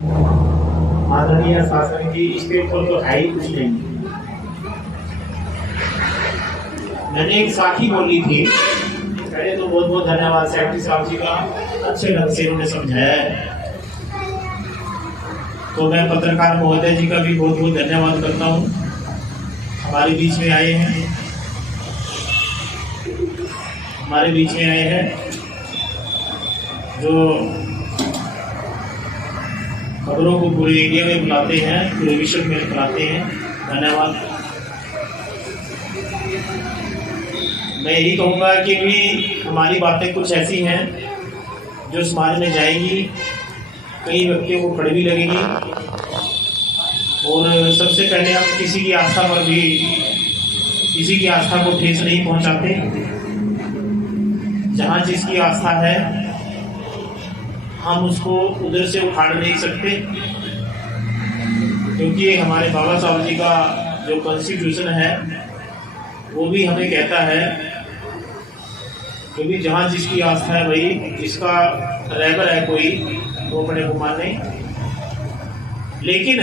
आदरणीय शासन की स्टेज पर तो है ही कुछ नहीं। मैंने एक साखी बोली थी, पहले तो बहुत बहुत धन्यवाद सेक्रेटरी साहब जी का, अच्छे ढंग से उन्होंने समझाया है। तो मैं पत्रकार महोदय जी का भी बहुत बहुत धन्यवाद करता हूँ, हमारे बीच में आए हैं, जो खबरों को पूरे इंडिया में बुलाते हैं, पूरे विश्व में बुलाते हैं। धन्यवाद। मैं यही कहूँगा कि भी हमारी बातें कुछ ऐसी हैं जो समाज में जाएंगी, कई व्यक्तियों को कड़वी लगेगी, और सबसे पहले हम किसी की आस्था पर भी, किसी की आस्था को ठेस नहीं पहुंचाते। जहाँ जिसकी आस्था है हम उसको उधर से उखाड़ नहीं सकते, क्योंकि हमारे बाबा साहब जी का जो कॉन्स्टिट्यूशन है वो भी हमें कहता है, क्योंकि जहाँ जिसकी आस्था है भाई, जिसका रहबर है कोई, वो अपने को माने। लेकिन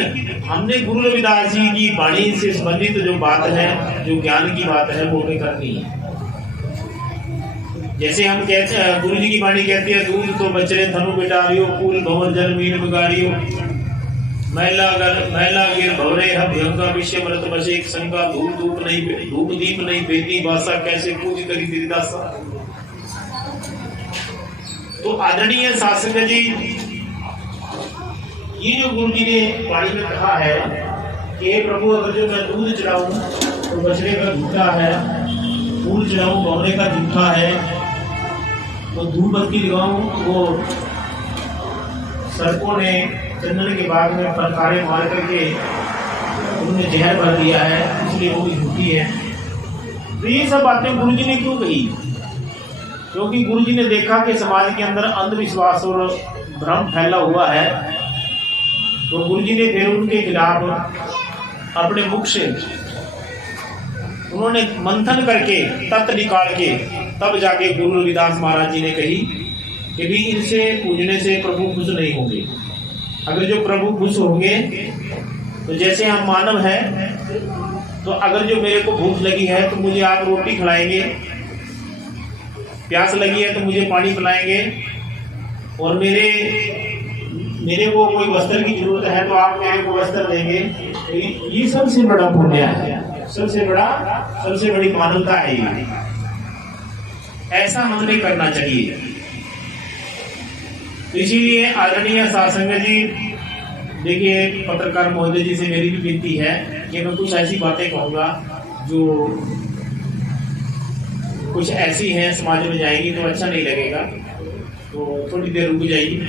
हमने गुरु रविदास जी की वाणी से संबंधित जो बात है, जो ज्ञान की बात है, वो हमें करनी है। जैसे हम कहते हैं, गुरु जी की वाणी कहती है, दूध तो बचरे धनु बिटारियो, फूल भवन जल मीन बिगाड़ियो, मैला गिर भवरे भयंका विषय मृत बसे एक संगा, धूप दीप नहीं बेटी बासा, कैसे पूज करी दिदासा। तो आदरणीय शासक जी, ये जो गुरु जी ने वाणी में कहा है कि प्रभु अगर जो मैं दूध चढ़ाऊं तो बछड़े का झूठा है, फूल चढ़ाऊं भवरे का झूठा है, तो धूप बत्ती लगाऊं वो सर्पों ने चंदन के बाग में फटकारे मार करके उन्होंने जहर भर दिया है, इसलिए वो भी झूठी है। तो ये सब बातें गुरु जी ने क्यों कही? क्योंकि गुरु जी ने देखा कि समाज के अंदर अंधविश्वास और भ्रम फैला हुआ है, तो गुरु जी ने फिर उनके खिलाफ अपने मुख से उन्होंने मंथन करके तत्व निकाल के तब जाके गुरु रविदास महाराज जी ने कही कि भी इनसे पूजने से प्रभु खुश नहीं होंगे। अगर जो प्रभु खुश होंगे तो जैसे हम मानव हैं, तो अगर जो मेरे को भूख लगी है तो मुझे आप रोटी खिलाएंगे, प्यास लगी है तो मुझे पानी पिलाएंगे, और मेरे को कोई वस्त्र की जरूरत है तो आप मेरे को वस्त्र देंगे। ये सबसे बड़ा पुण्य है, सबसे बड़ी मानवता है ये। ऐसा हमें करना चाहिए। इसीलिए आदरणीय शासक जी, देखिए पत्रकार महोदय जी से मेरी भी विनती है कि मैं कुछ ऐसी बातें कहूँगा जो कुछ ऐसी हैं, समाज में जाएगी तो अच्छा नहीं लगेगा, तो थोड़ी देर रुक जाइए।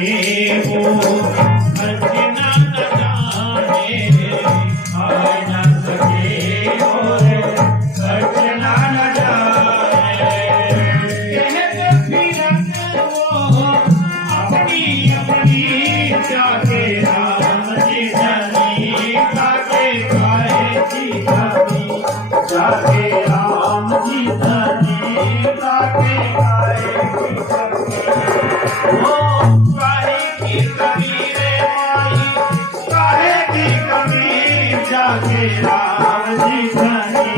सके वो सच ना जाने, खाए ना सके वो सच ना जाने। कहते फिरत वो अपनी अपनी जाके राम जी धनी, जाके खाए की कमी, जाके राम जी धनी, जाके खाए की कमी। ओ काहे की कमी रे माई, काहे की कमी, जाके राम जी धनी,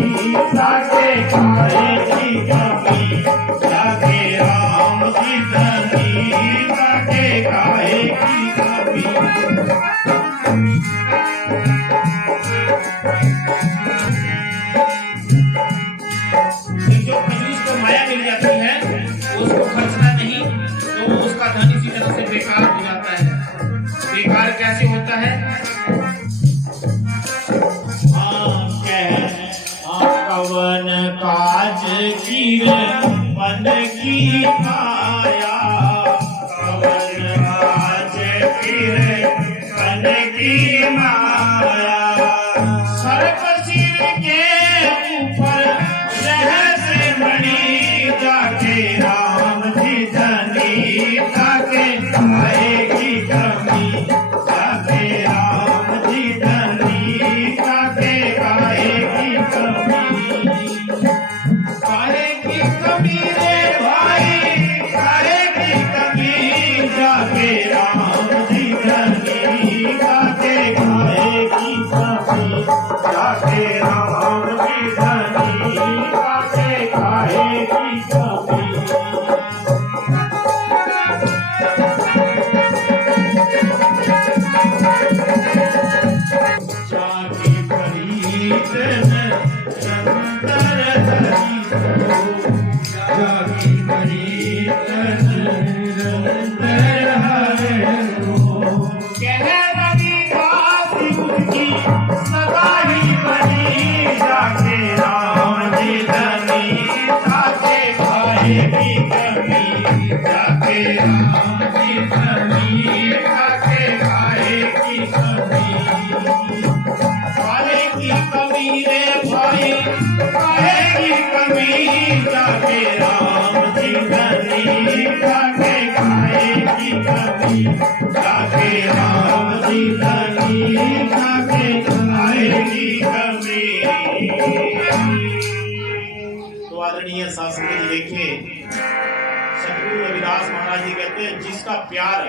जाके खाए की कमी, जाके राम जी धनी, जाके खाए की कमी। जो खजूर को माया मिल जाती है उसको खर्चना नहीं, तो उसका धन इसी तरह से बेकार हो जाता है। बेकार कैसे होता है? कवन काज कीर मन की माया, कवन काज कीर मन की माया। सर्प सिर के ऊपर रहस्य मणि, जाके राम जी धनी, जाके खाए की कमी, जाके राम जी धनी, जाके खाए की कमी। खाए की कमी रे भाई, खाए की कमी, जाके राम जी धनी, जाके खाए की कमी, जाके राम जी धनी, जाके खाए की कमी। जाके प्रीत निरंतर हरि को, जाके प्रीत निरंतर हरि को। कह रविदास उनकी सदा ही बनी, जाके राम जी धनी, जाके खाए की कमी, जाके राम जी धनी, जाके खाए की कमी। खाए की कमी रे भाई, खाए की कमी, जाके राम जी धनी, जाके खाए की कमी, जाके राम जी धनी, जाके खाए की कमी। तो आदरणीय शास्त्री जी देखिए, सतगुरु रविदास महाराज जी कहते हैं जिसका प्यार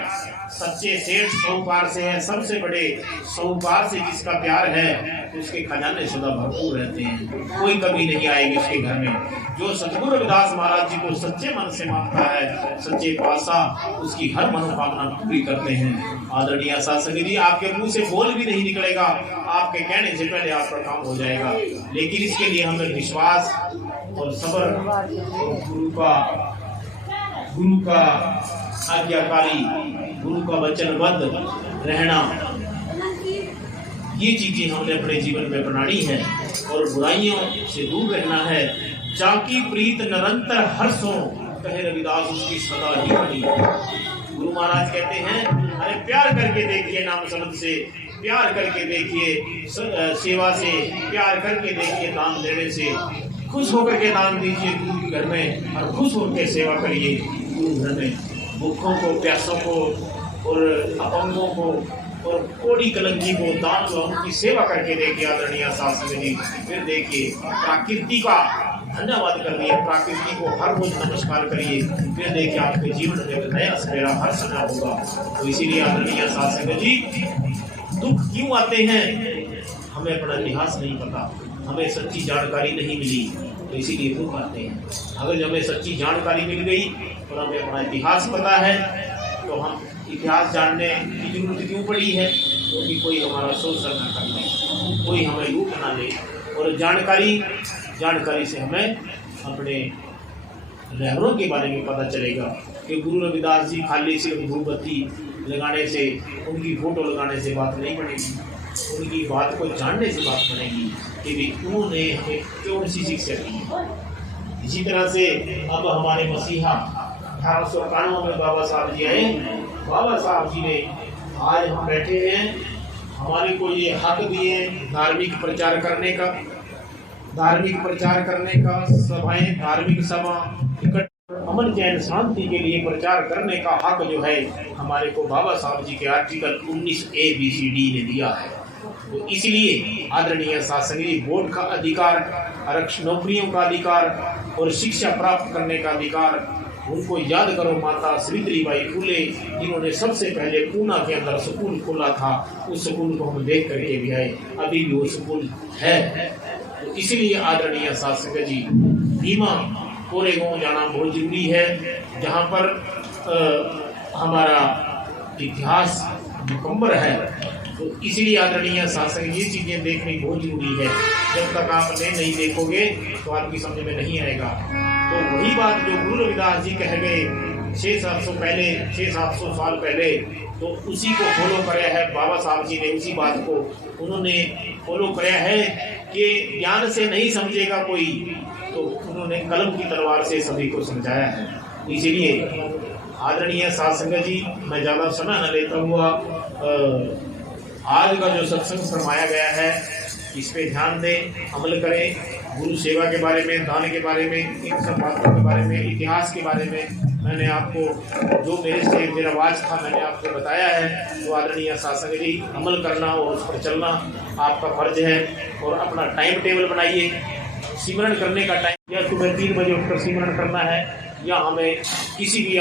सच्चे सेठ साहूकार से है, सबसे बड़े साहूकार से जिसका प्यार है, तो उसके खजाने सदा भरपूर रहते हैं, कोई कमी नहीं आएगी उसके घर में। जो सतगुरु रविदास महाराज जी को सच्चे मन से मानता है, सच्चे पातशाह उसकी हर मनोकामना पूरी करते हैं। आदरणीय शास्त्री जी, आपके मुंह से बोल भी नहीं निकलेगा, आपके कहने से पहले आपका काम हो जाएगा, लेकिन इसके लिए हमें विश्वास और सब्र, गुरु का आज्ञाकारी, गुरु का वचनबद्ध रहना, ये चीजें हमने अपने जीवन में अपनानी है और बुराइयों से दूर रहना है। जाकी प्रीत निरंतर हर्षो, कहे रविदास उसकी सदा ही बनी। गुरु महाराज कहते हैं अरे प्यार करके देखिए, नाम शब्द से प्यार करके देखिए, सेवा से प्यार करके देखिए, दान देने से खुश होकर के दान दीजिए गुरु के घर में, और खुश होकर सेवा करिए गुरु घर में। भूखों को, प्यासों को और अपंगों को और कोड़ी कलंकी को दान दो, उनकी सेवा करके देखिए आदरणीय शास्त्री जी। फिर देखिए प्रकृति का धन्यवाद करिए, प्रकृति को हर रोज नमस्कार करिए, फिर देखिए आपके जीवन में नया सवेरा हर समय होगा। तो इसीलिए आदरणीय शास्त्री जी, दुख क्यों आते हैं? हमें अपना इतिहास नहीं पता, हमें सच्ची जानकारी नहीं मिली, तो इसीलिए दुख आते हैं। अगर हमें सच्ची जानकारी मिल गई और हमें अपना इतिहास पता है, तो हम इतिहास जानने की जरूरत क्यों पड़ी है? क्योंकि कोई हमारा शोषण न कर ले, कोई हमें लूट ना ले। और जानकारी से हमें अपने रहबरों के बारे में पता चलेगा कि गुरु रविदास जी खाली सिर्फ धूपबत्ती लगाने से, उनकी फोटो लगाने से बात नहीं बनेगी, उनकी बात को जानने से बात बनेगी कि उन्होंने हमें कौन सी शिक्षा दी। इसी तरह से अब हमारे मसीहा 1891 में बाबा साहब जी आए। बाबा साहब जी ने आज हम बैठे हैं, हमारे को ये हक दिए धार्मिक प्रचार करने का, सभाएं, धार्मिक सभा इकट्ठा अमन चैन शांति के लिए प्रचार करने का हक जो है हमारे को बाबा साहब जी के आर्टिकल 19A-B-C-D ने दिया है। तो इसलिए आदरणीय शासन जी, वोट का अधिकार, आरक्षण, नौकरियों का अधिकार और शिक्षा प्राप्त करने का अधिकार, उनको याद करो माता सावित्रीबाई फुले, जिन्होंने सबसे पहले पूना के अंदर स्कूल खोला था। उस स्कूल को हम देख करके भी आए, अभी भी वो स्कूल है। तो इसलिए आदरणीय शासक जी, भीमा कोरेगांव जाना बहुत जरूरी है, जहाँ पर हमारा इतिहास मुकम्मल है। तो इसलिए आदरणीय शासक ये चीज़ें देखनी बहुत जरूरी है। जब तक आप नहीं देखोगे तो आपकी समझ में नहीं आएगा। तो वही बात जो गुरु रविदास जी कह गए 600-700 साल पहले, तो उसी को फॉलो कराया है बाबा साहब जी ने। उसी बात को उन्होंने फॉलो कराया है कि ज्ञान से नहीं समझेगा कोई, तो उन्होंने कलम की तलवार से सभी को समझाया है। इसीलिए आदरणीय शासक जी, मैं ज़्यादा समय न लेता हुआ आज का जो सत्संग फरमाया गया है इस पे ध्यान दें, अमल करें। गुरु सेवा के बारे में, दान के बारे में, इन सब बातों के बारे में, इतिहास के बारे में मैंने आपको जो मेरा वाच था मैंने आपको बताया है। तो आदरणीय शासक जी, अमल करना और उस पर चलना आपका फर्ज है। और अपना टाइम टेबल बनाइए, सिमरन करने का टाइम, या सुबह 3 बजे उठकर सिमरन करना है, या हमें किसी भी